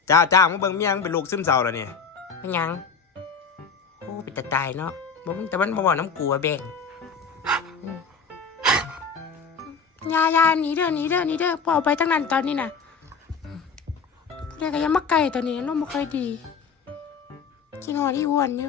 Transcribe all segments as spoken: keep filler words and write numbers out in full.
จ้าจ้ามึงเบิ่งเมียมึงเป็นลูกซึมเศร้าแล้วเนี่ยมันยังโอ้เป็นตาตายเนาะบ่มันแต่มันบ่บอกน้ำกูอะแบ่งยายาหนีเด้อหนีเด้อหนีเด้อปล่อยไปตั้งนานตอนนี้น่ะผู้ใดก็ยังมาไก่ตอนนี้ลมบ่ค่อยดีกินหอดอีอ้วนอยู่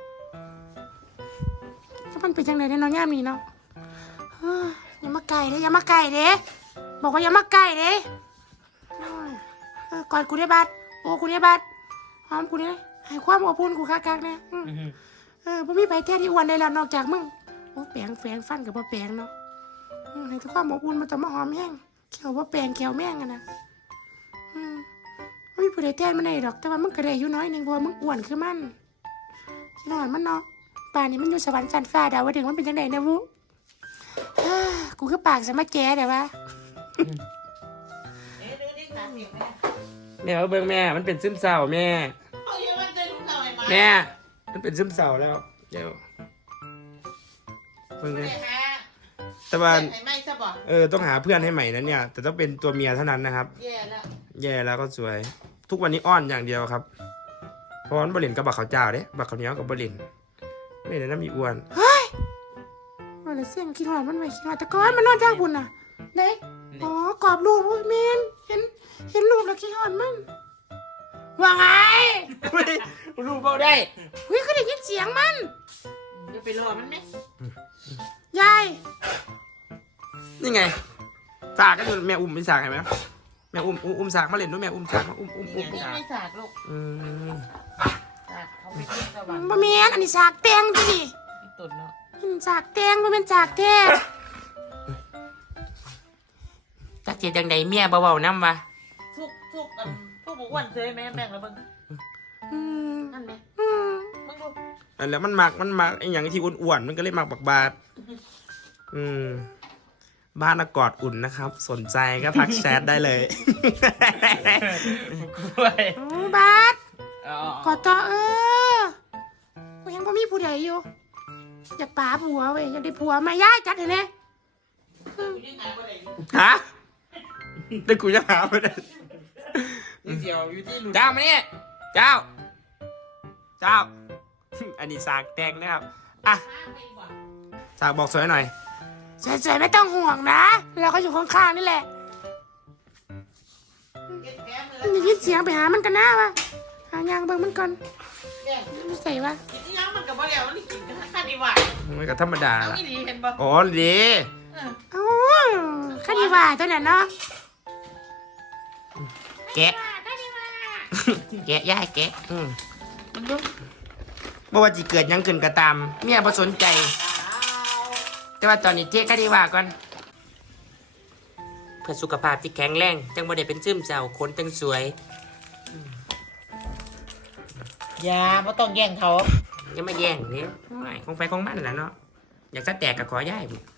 ถ้ามันเป็นจังไดในน้องย่ามนี่เนาะเฮ้ยอย่ามาไก่เด้อย่ามาไก่เด้บอกว่าอย่ามาไก่เด้โอ้ยเออกอดกูได้บัดโอ้กูได้บัดหอมกูได้ให้ความอบอุ่นกูคักๆเนี่ยอืมเออบ่มีไผแท้ที่อ้วนได้แล้วนอกจากมึงโอ้แปลงแฝงฟันกับบ่แปลงเนาะอืมให้ทุกความอบอุ่นมันต้องมาหอมแห้งเขียวบ่แปลงเขียวแม่งอะนะอืมบ่มีผู้ใดแทนมันได้ดอกแต่ว่ามึงก็ได้อยู่น้อยหนึงเพราะว่ามึงอ้วนคือมันขี้นอนมันเนาะป่านนี้มันอยู่สวรรค์ชั้นฟ้าดาวว่าถึงมันเป็นจังไดนะวุเอ้อกูคือปากสมาแก่เดี๋ยววะเอ๊ะดูนี่ตาเสียงแม่แม่เอาเบิ่งแม่มันเป็นซึมเศร้าแม่เอาเยอะมันจะรู้ทำไมมาแม่มันเป็นซึมเศร้าแล้วเดี๋ยวเบิ่งไม่เลยได้ฮะแต่ว่าไอ้ไม่ซะบอกเออต้องหาเพื่อนให้ใหม่นะเนี่ยแต่ต้องเป็นตัวเมียเท่านั้นนะครับแย่แล้วแย่แล้วก็สวย ทุกวันนี้อ้อนอย่างเดียวครับเพราะว่าบริเวณกับบักเขาวเจ้าเด้บักเขาวเหนียวกับบริเวณไม่ได้น้ำมีอ้วนว่าแล้วเสียงขี้นอนมันไว้ขี้นอนแต่ก่อนมันนอนทางบุญน่ะเด็กอ๋อกรอบรูปโอ้ยแม่นเห็นเห็นรูปแล้วขี้นอนมันว่าไงลูกเบาได้เฮ้ยก็ได้ยินเสียงมันจะไปรอมันไหมยายนี่ไงสากก็อยู่แม่อุ้มไม่สากเห็นไหมแม่อุ้มอุ้มอุ้มสากมาเล่นด้วยแม่อุ้มสากมาอุ้มอุ้มอุ้มนี่ไม่สากลูกอืมสากเขาไม่ขึ้นสวรรค์บะเมียนอันนี้สากแตงตัวนี่ที่ตุ่นเนาะอันนี้สากแตงมันเป็นสากแท้จักเสียจังใดเมียเบาๆน้ำวะทุกทุกอันพวกบุกวันเคยแม่แบ่งแล้วเบิ่งอืมนั่นเลยอืมมึงดูอันแล้วมันมักมันมักไอ้อย่างที่อ้วนๆมันก็เลยมักบักบาดอืมบ้านอากอดอุ่นนะครับ สนใจก็ทักแชทได้เลยกล้วยโอ้บาสอ๋อกอดต่อเออกูยังบ่มีผู้ใดอยู่อยากป๋าผัวเว้ยอยากได้ผัวมาย่ายจัดเลยเนี่ยยังไงบ่ได้ฮะแต่กูยังหาไม่ได้นี่เสียวอยู่ที่หลุดเจ้ามาเนี่ยเจ้า เจ้า อันนี้สากแตงนะครับ อ่ะ สากบอกสวยหน่อยสวยๆไม่ต้องห่วงนะเราก็อยู่ข้างๆนี่แหละเก็บแก้มเลยได้ยินเสียงไปหามันกันหน้าวะหายางเบิ่งมันก่อนแก้มไม่ใส่วะกินที่ยังมันกับบ่แล้วมันกินกันข้าดีว่ามันก็ธรรมดาเอาละอีหลีเห็นบ่อ๋อดีเออโอ้คดีว่าตัวนั้นเนาะแกะคดีว่าแกะย่าแกะอืมมันก็บ่ว่าจะเกิดหยังขึ้นก็ตาม เมียบ่สนใจ แต่ว่าตอนนี้เจ๊ก็ดีว่าก่อน เพื่อสุขภาพที่แข็งแรง จังบ่ได้เป็นซึมเศร้าขนจังสวยอย่าบ่ต้องแย่งเขาอย่ามาแย่งนี่ของไฟของมันแหละเนาะ อยากจะแตกกับขอย่ายบุ